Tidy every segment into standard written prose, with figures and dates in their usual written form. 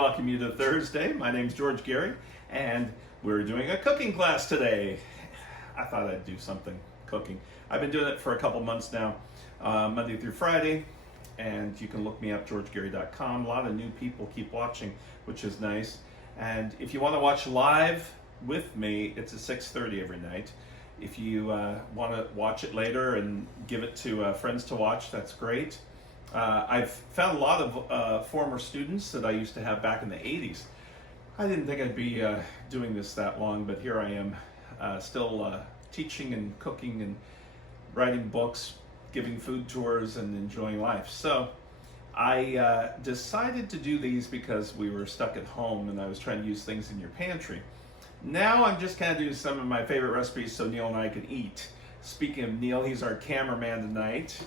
welcome you to Thursday. My name's George Gary, and we're doing a cooking class today. I thought I'd do something cooking. I've been doing it for a couple months now, Monday through Friday, and you can look me up, georgegary.com. A lot of new people keep watching, which is nice. And if you want to watch live with me, it's at 6:30 every night. If you want to watch it later and give it to friends to watch, that's great. I've found a lot of former students that I used to have back in the 80s. I didn't think I'd be doing this that long, but here I am, still teaching and cooking and writing books, giving food tours, and enjoying life. So I decided to do these because we were stuck at home and I was trying to use things in your pantry. Now I'm just kind of doing some of my favorite recipes so Neil and I can eat. Speaking of Neil, he's our cameraman tonight.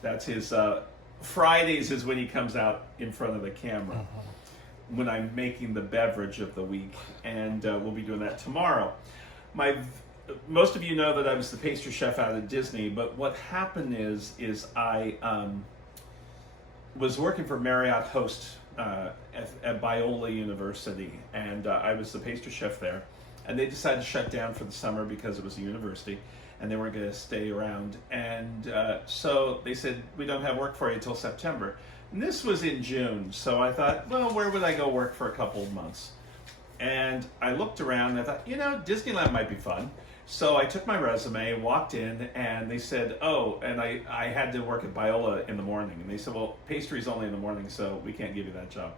That's his, Fridays is when he comes out in front of the camera, when I'm making the beverage of the week, and we'll be doing that tomorrow. Most of you know that I was the pastry chef out at Disney, but what happened is I was working for Marriott Host at Biola University, and I was the pastry chef there, and they decided to shut down for the summer because it was a university, and they weren't going to stay around, and so they said, we don't have work for you until September. And this was in June, so I thought, well, where would I go work for a couple of months? And I looked around and I thought, Disneyland might be fun. So I took my resume, walked in, and they said, oh, and I had to work at Biola in the morning. And they said, well, pastry's only in the morning, so we can't give you that job.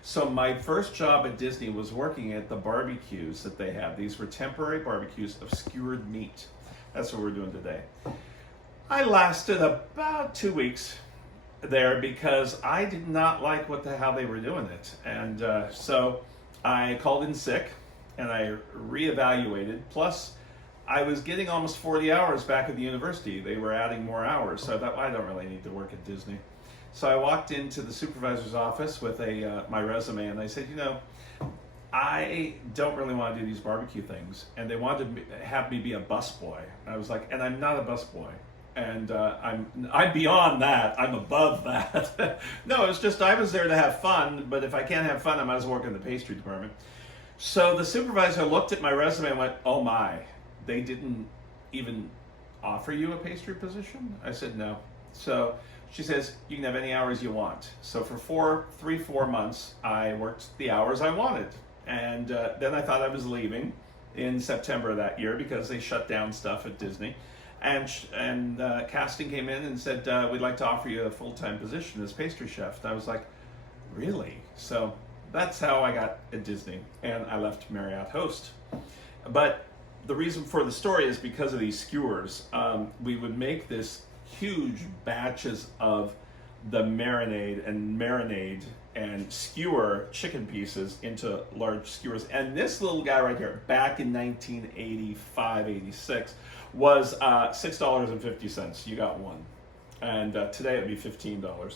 So my first job at Disney was working at the barbecues that they have. These were temporary barbecues of skewered meat. That's what we're doing today. I lasted about 2 weeks there because I did not like how they were doing it. And so I called in sick and I reevaluated. Plus, I was getting almost 40 hours back at the university. They were adding more hours. So I thought, I don't really need to work at Disney. So I walked into the supervisor's office with my resume and I said, I don't really want to do these barbecue things. And they wanted to have me be a busboy. I was like, and I'm not a busboy. And I'm beyond that. I'm above that. No, it's just I was there to have fun, but if I can't have fun, I might as well work in the pastry department. So the supervisor looked at my resume and went, oh my, they didn't even offer you a pastry position? I said, no. So she says, you can have any hours you want. So for 4 months, I worked the hours I wanted. And then I thought I was leaving in September of that year because they shut down stuff at Disney. And casting came in and said, we'd like to offer you a full-time position as pastry chef. And I was like, really? So that's how I got at Disney, and I left Marriott Host. But the reason for the story is because of these skewers. We would make this huge batches of the marinade and skewer chicken pieces into large skewers. And this little guy right here, back in 1985, 86, was $6.50. You got one. And today it'd be $15.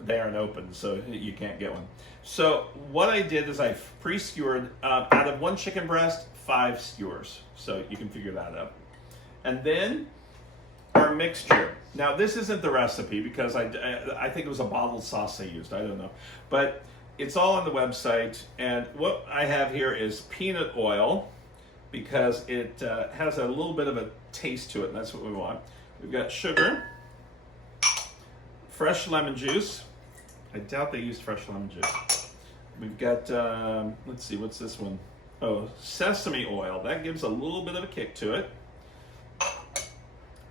They aren't open, so you can't get one. So what I did is I pre-skewered out of one chicken breast, 5 skewers. So you can figure that out. And then our mixture. Now this isn't the recipe because I think it was a bottled sauce they used. I don't know. But it's all on the website. And what I have here is peanut oil because it has a little bit of a taste to it, and that's what we want. We've got sugar, fresh lemon juice. I doubt they used fresh lemon juice. We've got, let's see, what's this one? Oh, sesame oil. That gives a little bit of a kick to it.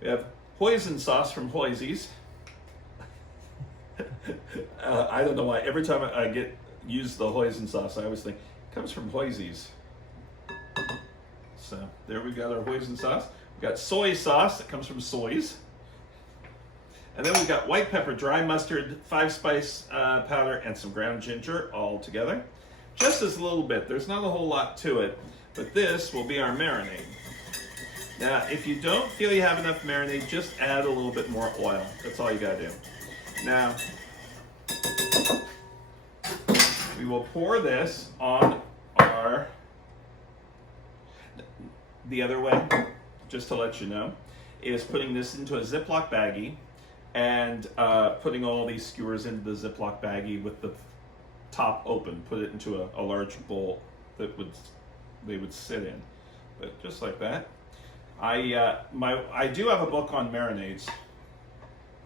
We have hoisin sauce from Hoizy's. I don't know why. Every time I use the hoisin sauce, I always think, it comes from Hoizy's. So there we got our hoisin sauce. We've got soy sauce that comes from Soy's. And then we've got white pepper, dry mustard, 5-spice powder, and some ground ginger all together. Just as a little bit. There's not a whole lot to it, but this will be our marinade. Now, if you don't feel you have enough marinade, just add a little bit more oil. That's all you gotta do. Now, we will pour this on our, the other way, just to let you know, is putting this into a Ziploc baggie and putting all these skewers into the Ziploc baggie with the top open, put it into a large bowl that they would sit in. But just like that. I do have a book on marinades.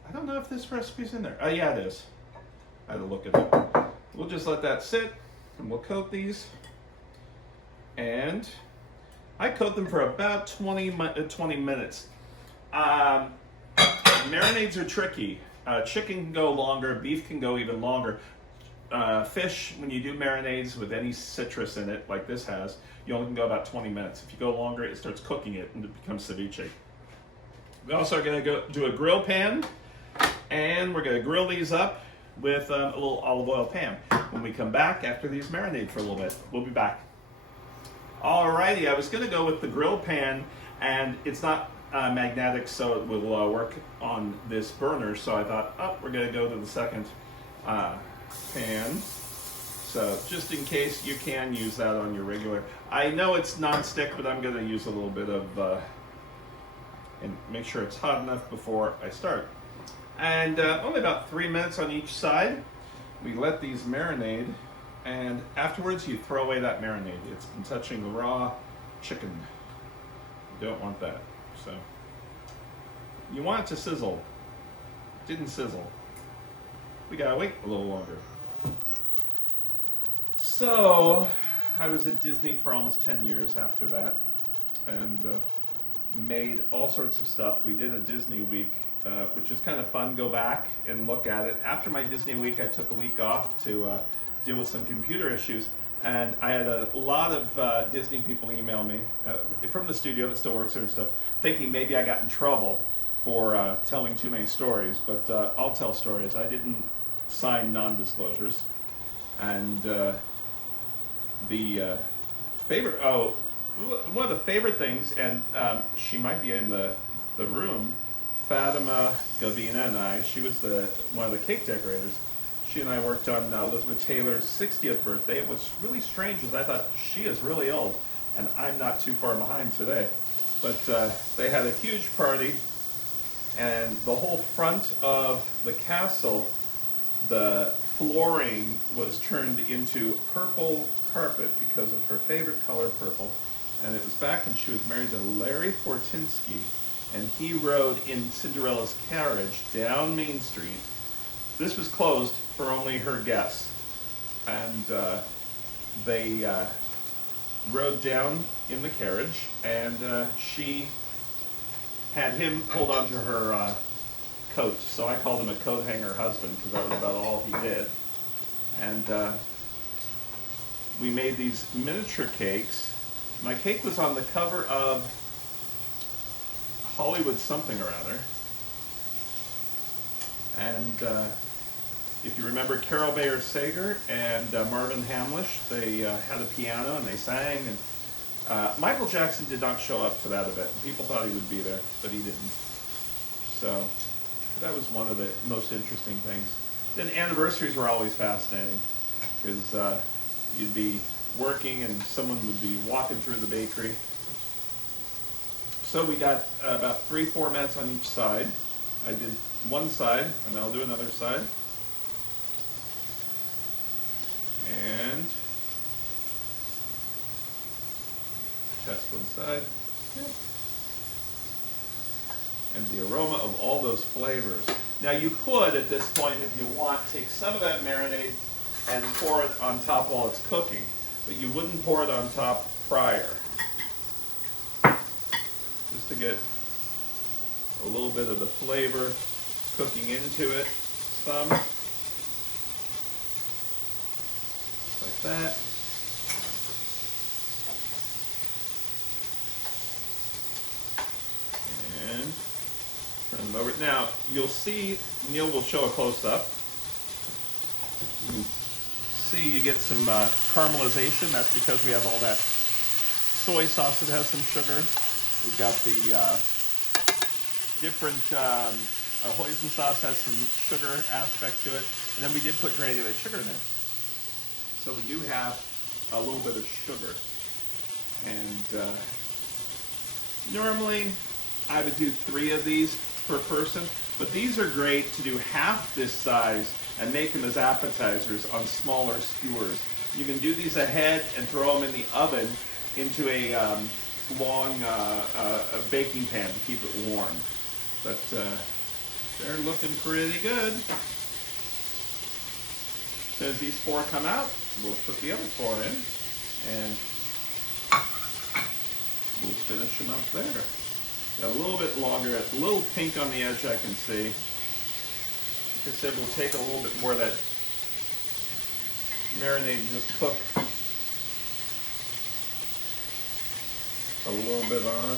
I don't know if this recipe's in there. Oh yeah, it is. I had to look at it. We'll just let that sit, and we'll coat these. And I coat them for about 20 minutes. Marinades are tricky. Chicken can go longer, beef can go even longer. Fish, when you do marinades with any citrus in it, like this has, you only can go about 20 minutes. If you go longer, it starts cooking it and it becomes ceviche. We also are going to do a grill pan, and we're going to grill these up with a little olive oil pan. When we come back after these marinade for a little bit, we'll be back. Alrighty, I was going to go with the grill pan, and it's not magnetic, so it will work on this burner. So I thought, oh, we're going to go to the second pan. So just in case, you can use that on your regular. I know it's non-stick, but I'm going to use a little bit of, and make sure it's hot enough before I start. And only about 3 minutes on each side. We let these marinade, and afterwards you throw away that marinade. It's been touching the raw chicken. You don't want that. So you want it to sizzle. It didn't sizzle. We gotta wait a little longer. So I was at Disney for almost 10 years after that, and made all sorts of stuff. We did a Disney week, which is kind of fun. Go back and look at it. After my Disney week, I took a week off to deal with some computer issues, and I had a lot of Disney people email me from the studio that still works there and stuff, thinking maybe I got in trouble for telling too many stories, but I'll tell stories. I didn't sign non-disclosures. And one of the favorite things, and she might be in the room, Fatima Gavina and I, she was one of the cake decorators. She and I worked on Elizabeth Taylor's 60th birthday. What's really strange is I thought she is really old, and I'm not too far behind today. But they had a huge party, and the whole front of the castle, the flooring was turned into purple carpet because of her favorite color, purple. And it was back when she was married to Larry Fortinsky, and he rode in Cinderella's carriage down Main Street. This was closed for only her guests, and they rode down in the carriage, and she had him hold on to her coat. So I called him a coat hanger husband, because that was about all he did. And we made these miniature cakes. My cake was on the cover of Hollywood something or other. And if you remember Carol Bayer Sager and Marvin Hamlish, they had a piano and they sang. And Michael Jackson did not show up to that event. People thought he would be there, but he didn't. So that was one of the most interesting things. Then anniversaries were always fascinating, because you'd be working and someone would be walking through the bakery. So we got about 3-4 minutes on each side. I did one side, and I'll do another side. And test one side. And the aroma of all those flavors. Now you could, at this point, if you want, take some of that marinade and pour it on top while it's cooking, but you wouldn't pour it on top prior. Just to get a little bit of the flavor cooking into it, some. Like that. And turn them over. Now, you'll see, Neil will show a close-up. You can see you get some caramelization. That's because we have all that soy sauce that has some sugar. We've got the different hoisin sauce has some sugar aspect to it. And then we did put granulated sugar in it. So we do have a little bit of sugar. And normally I would do 3 of these per person. But these are great to do half this size and make them as appetizers on smaller skewers. You can do these ahead and throw them in the oven into a long baking pan to keep it warm. But they're looking pretty good. As soon as these 4 come out, we'll put the other 4 in, and we'll finish them up there. Got a little bit longer, a little pink on the edge I can see. Like I said, we'll take a little bit more of that marinade and just cook a little bit on.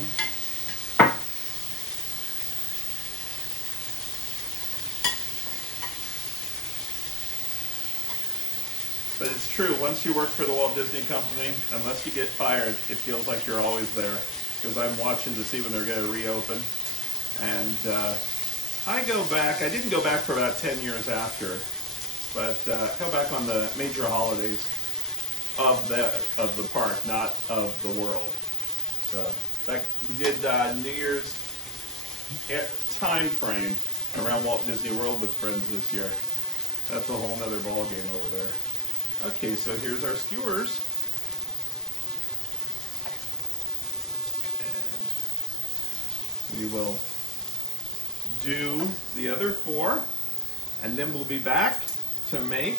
But it's true, once you work for the Walt Disney Company, unless you get fired, it feels like you're always there. Because I'm watching to see when they're going to reopen. And I didn't go back for about 10 years after, but go back on the major holidays of the park, not of the world. So in fact, we did New Year's time frame around Walt Disney World with friends this year. That's a whole nother ball game over there. Okay, so here's our skewers. And we will do the other 4, and then we'll be back to make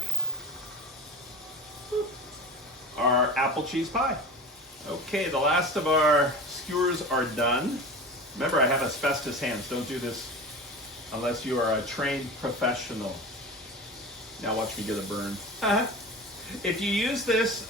our apple cheese pie. Okay, the last of our skewers are done. Remember, I have asbestos hands. Don't do this unless you are a trained professional. Now watch me get a burn. If you use this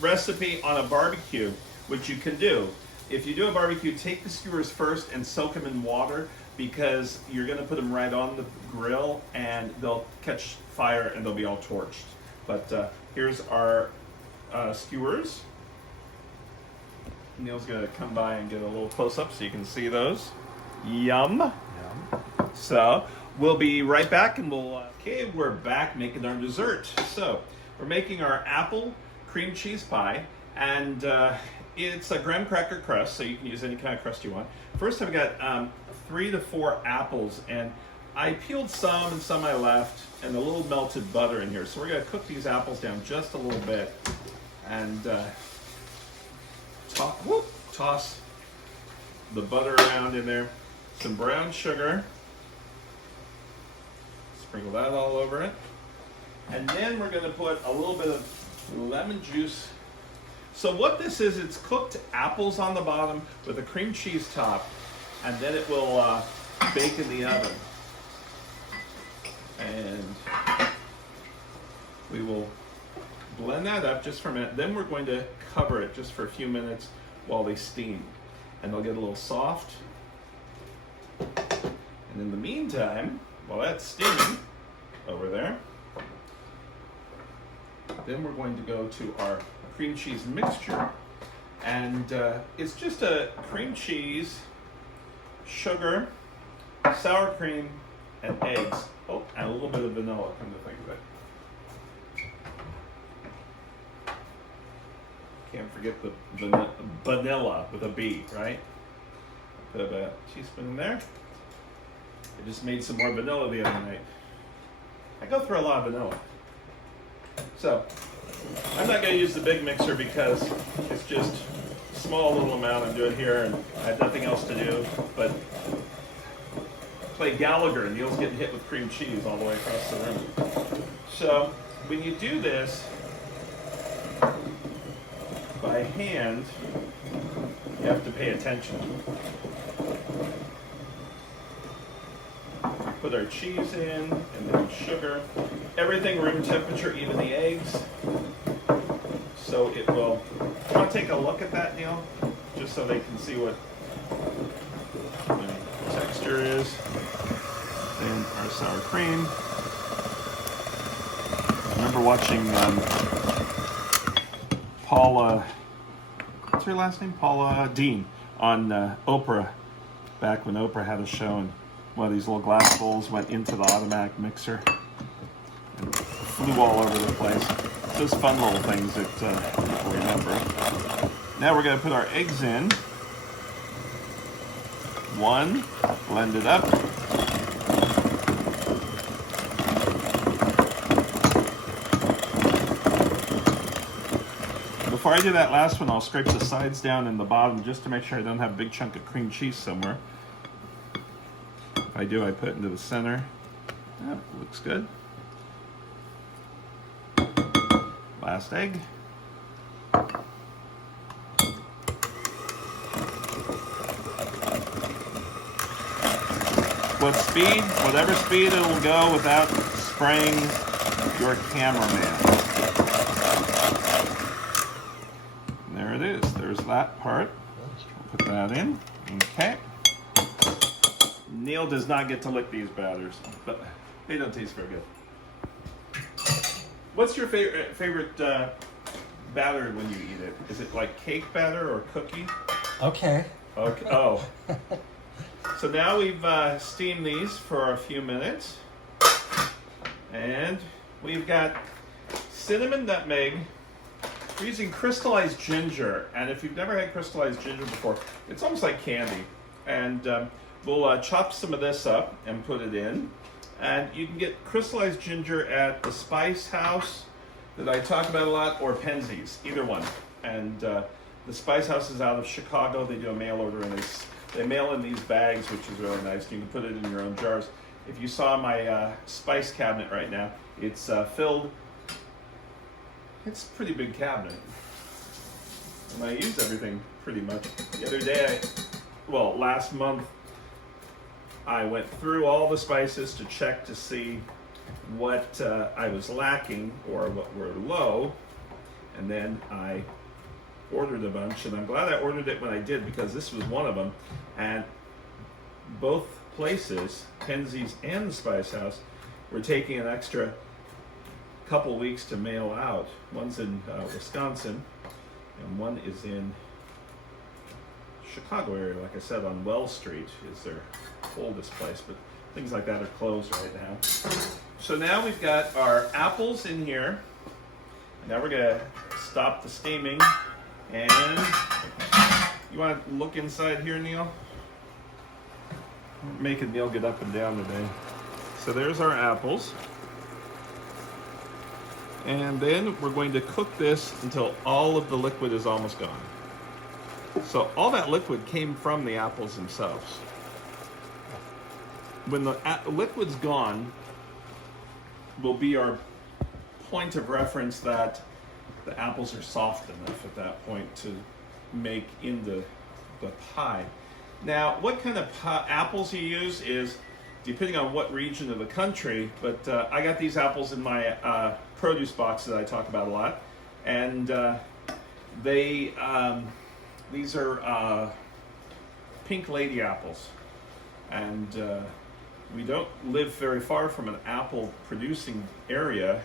recipe on a barbecue, which you can do, if you do a barbecue, take the skewers first and soak them in water, because you're going to put them right on the grill and they'll catch fire and they'll be all torched. But here's our skewers. Neil's going to come by and get a little close-up so you can see those. Yum. Yum. So we'll be right back, and okay, we're back making our dessert. So we're making our apple cream cheese pie, and it's a graham cracker crust, so you can use any kind of crust you want. First, I've got 3 to 4 apples, and I peeled some and some I left, and a little melted butter in here. So we're going to cook these apples down just a little bit, and toss the butter around in there. Some brown sugar. Sprinkle that all over it. And then we're going to put a little bit of lemon juice. So what this is, it's cooked apples on the bottom with a cream cheese top, and then it will bake in the oven. And we will blend that up just for a minute. Then we're going to cover it just for a few minutes while they steam, and they'll get a little soft. And in the meantime, while that's steaming over there, then we're going to go to our cream cheese mixture, and it's just a cream cheese, sugar, sour cream, and eggs. Oh, and a little bit of vanilla, come to think of it. Can't forget the vanilla with a B, right? Put a teaspoon in there. I just made some more vanilla the other night. I go through a lot of vanilla. So, I'm not going to use the big mixer because it's just a small little amount I'm doing here, and I have nothing else to do but play Gallagher, and Neil's getting hit with cream cheese all the way across the room. So, when you do this by hand, you have to pay attention. Put our cheese in, and then sugar. Everything room temperature, even the eggs. So it will. I want to take a look at that, Neil, just so they can see what the texture is. Then our sour cream. I remember watching Paula, what's her last name? Paula Dean on Oprah, back when Oprah had a show, and one of these little glass bowls went into the automatic mixer and flew all over the place. Those fun little things that people remember. Now we're going to put our eggs in. 1, blend it up. before I do that last one, I'll scrape the sides down and the bottom just to make sure I don't have a big chunk of cream cheese somewhere. If I do, I put it into the center. Yep, looks good. Last egg. What speed, whatever speed it will go without spraying your cameraman. And there it is. There's that part. We'll put that in. Okay. Neil does not get to lick these batters, but they don't taste very good. What's your favorite batter when you eat it? Is it like cake batter or cookie? Okay. Okay. Oh. So now we've steamed these for a few minutes, and we've got cinnamon, nutmeg. We're using crystallized ginger, and if you've never had crystallized ginger before, it's almost like candy. And we'll chop some of this up and put it in. And you can get crystallized ginger at the Spice House that I talk about a lot, or Penzies, either one. And the Spice House is out of Chicago. They do a mail order, and they mail in these bags, which is really nice. You can put it in your own jars. If you saw my spice cabinet right now, it's filled. It's a pretty big cabinet. And I use everything pretty much. The other day, last month, I went through all the spices to check to see what I was lacking or what were low, and then I ordered a bunch, and I'm glad I ordered it when I did, because this was one of them. And both places, Penzies and the Spice House, were taking an extra couple weeks to mail out. One's in Wisconsin, and one is in Chicago area. Like I said, on Well Street is their oldest place, but things like that are closed right now. So now we've got our apples in here. Now we're gonna stop the steaming, and you want to look inside here, Neil? I'm making Neil get up and down today. So there's our apples. And then we're going to cook this until all of the liquid is almost gone. So all that liquid came from the apples themselves. When the liquid's gone, will be our point of reference that the apples are soft enough at that point to make into the pie. Now, what kind of apples you use is depending on what region of the country, but I got these apples in my produce box that I talk about a lot, and these are pink lady apples, and we don't live very far from an apple producing area,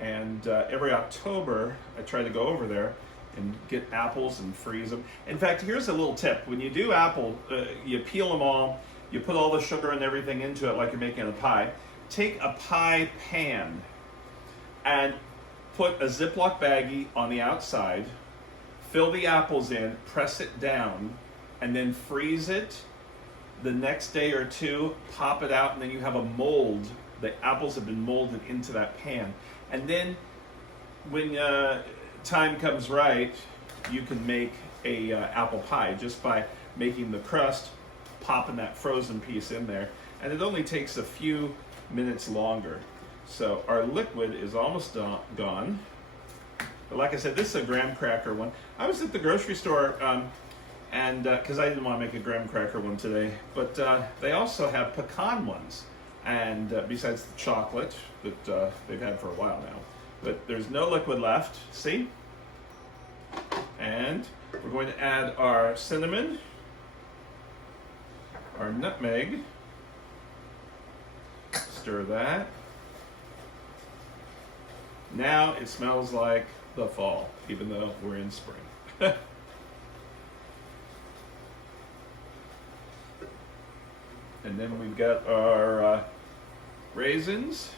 and every October I try to go over there and get apples and freeze them. In fact, here's a little tip. When you do apple, you peel them all, you put all the sugar and everything into it like you're making a pie. Take a pie pan and put a Ziploc baggie on the outside, fill the apples in, press it down, and then freeze it. The next day or two, pop it out, and then you have a mold. The apples have been molded into that pan. And then when time comes right, you can make a apple pie just by making the crust, popping that frozen piece in there, and it only takes a few minutes longer. So our liquid is almost gone. But like I said, this is a graham cracker one. I was at the grocery store, and because I didn't want to make a graham cracker one today, but they also have pecan ones, and besides the chocolate that they've had for a while now. But there's no liquid left, see? And we're going to add our cinnamon, our nutmeg, stir that. Now it smells like the fall, even though we're in spring. And then we've got our raisins,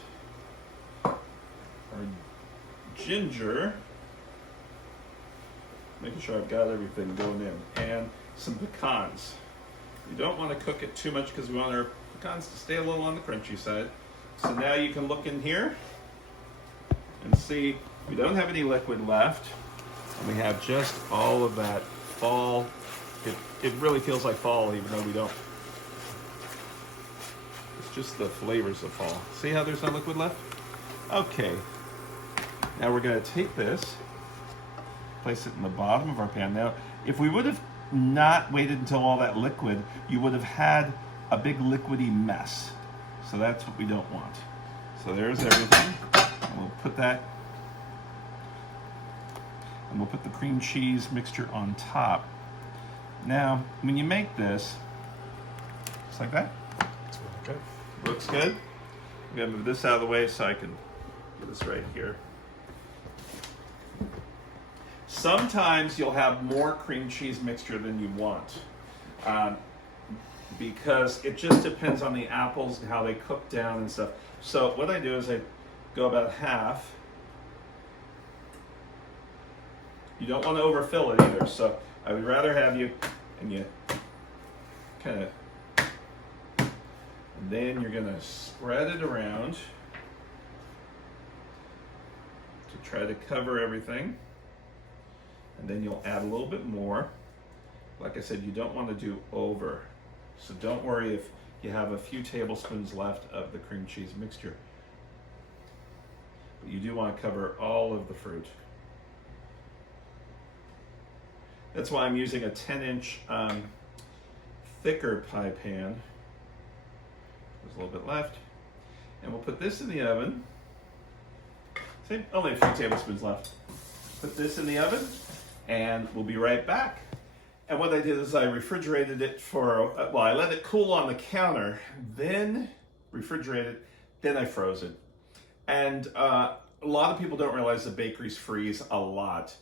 our ginger, making sure I've got everything going in, and some pecans. You don't want to cook it too much because we want our pecans to stay a little on the crunchy side. So now you can look in here and see we don't have any liquid left. And we have just all of that fall. It really feels like fall, even though we don't. It's just the flavors of fall. See how there's no liquid left? Okay. Now we're going to take this, place it in the bottom of our pan. Now, if we would have not waited until all that liquid, you would have had a big liquidy mess. So that's what we don't want. So there's everything. And we'll put that, and we'll put the cream cheese mixture on top. Now, when you make this, just like that. Okay. Looks good. I'm gonna move this out of the way so I can get this right here. Sometimes you'll have more cream cheese mixture than you want, because it just depends on the apples and how they cook down and stuff. So what I do is I go about half. You don't want to overfill it either, so I would rather have you, and you kind of, and then you're going to spread it around to try to cover everything. And then you'll add a little bit more. Like I said, you don't want to do over. So don't worry if you have a few tablespoons left of the cream cheese mixture. But you do want to cover all of the fruit. That's why I'm using a 10-inch thicker pie pan. There's a little bit left. And we'll put this in the oven. See, only a few tablespoons left. Put this in the oven, and we'll be right back. And what I did is I refrigerated it for, well, I let it cool on the counter, then refrigerated, then I froze it. And a lot of people don't realize that bakeries freeze a lot.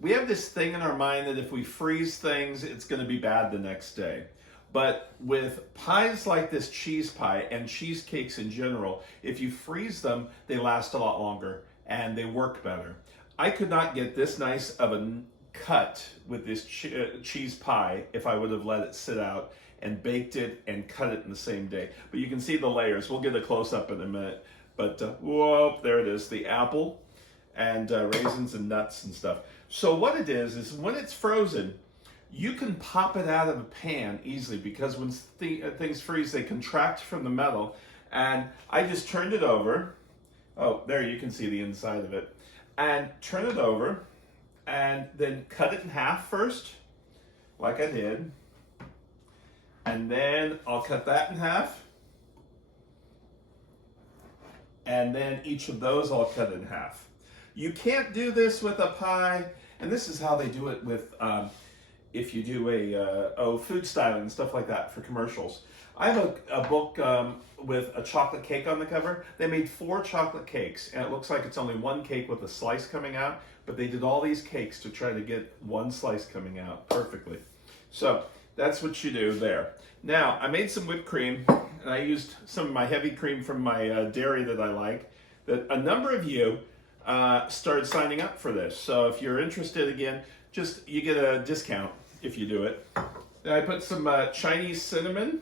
We have this thing in our mind that if we freeze things, it's going to be bad the next day. But with pies like this cheese pie and cheesecakes in general, if you freeze them, they last a lot longer and they work better. I could not get this nice of a cut with this cheese pie if I would have let it sit out and baked it and cut it in the same day. But you can see the layers. We'll get a close-up in a minute. But whoa, there it is, the apple and raisins and nuts and stuff. So what it is when it's frozen, you can pop it out of a pan easily, because when things freeze, they contract from the metal. And I just turned it over. Oh, there you can see the inside of it. And turn it over, and then cut it in half first, like I did. And then I'll cut that in half. And then each of those I'll cut in half. You can't do this with a pie, and this is how they do it with, if you do a food styling and stuff like that for commercials. I have a book with a chocolate cake on the cover. They made 4 chocolate cakes, and it looks like it's only 1 cake with a slice coming out, but they did all these cakes to try to get 1 slice coming out perfectly. So that's what you do there. Now, I made some whipped cream, and I used some of my heavy cream from my dairy that I like, that a number of you started signing up for this. So if you're interested, again, you get a discount if you do it. Then I put some Chinese cinnamon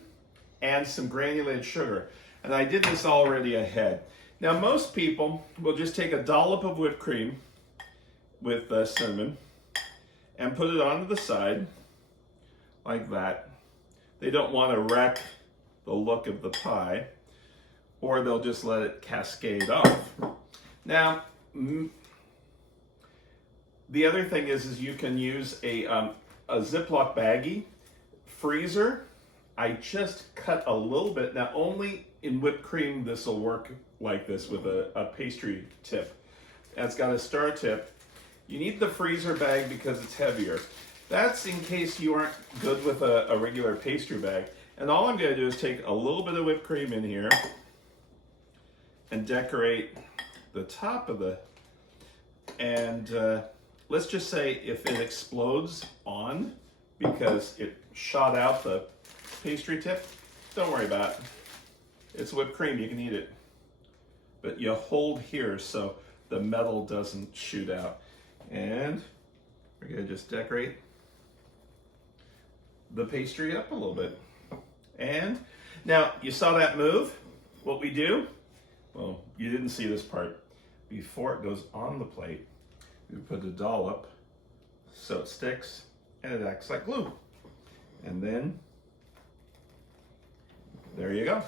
and some granulated sugar. And I did this already ahead. Now, most people will just take a dollop of whipped cream with cinnamon and put it onto the side like that. They don't want to wreck the look of the pie, or they'll just let it cascade off. Now, the other thing is you can use a Ziploc baggie, freezer. I just cut a little bit. Now, only in whipped cream this will work like this with a pastry tip. And it's got a star tip. You need the freezer bag because it's heavier. That's in case you aren't good with a regular pastry bag. And all I'm going to do is take a little bit of whipped cream in here and decorate the top of and let's just say if it explodes on because it shot out the pastry tip, don't worry about it. It's whipped cream, you can eat it. But you hold here so the metal doesn't shoot out. And we're gonna just decorate the pastry up a little bit. And now you saw that move. What we do, well, you didn't see this part. Before it goes on the plate, we put a dollop so it sticks and it acts like glue. And then, there you go.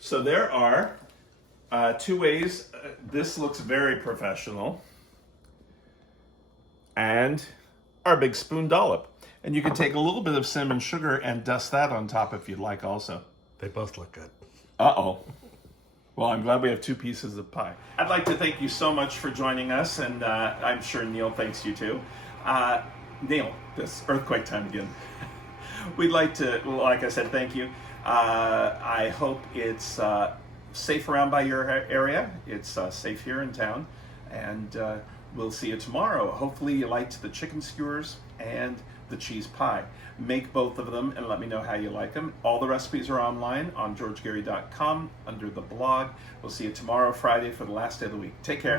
So there are two ways. This looks very professional. And our big spoon dollop. And you can take a little bit of cinnamon sugar and dust that on top if you'd like also. They both look good. Uh-oh. Well, I'm glad we have two pieces of pie. I'd like to thank you so much for joining us, and I'm sure Neil thanks you too. Neil, this earthquake time again. We'd like to, like I said, thank you. I hope it's safe around by your area. It's safe here in town, and we'll see you tomorrow. Hopefully you liked the chicken skewers and the cheese pie. Make both of them and let me know how you like them. All the recipes are online on georgegary.com under the blog. We'll see you tomorrow, Friday, for the last day of the week. Take care.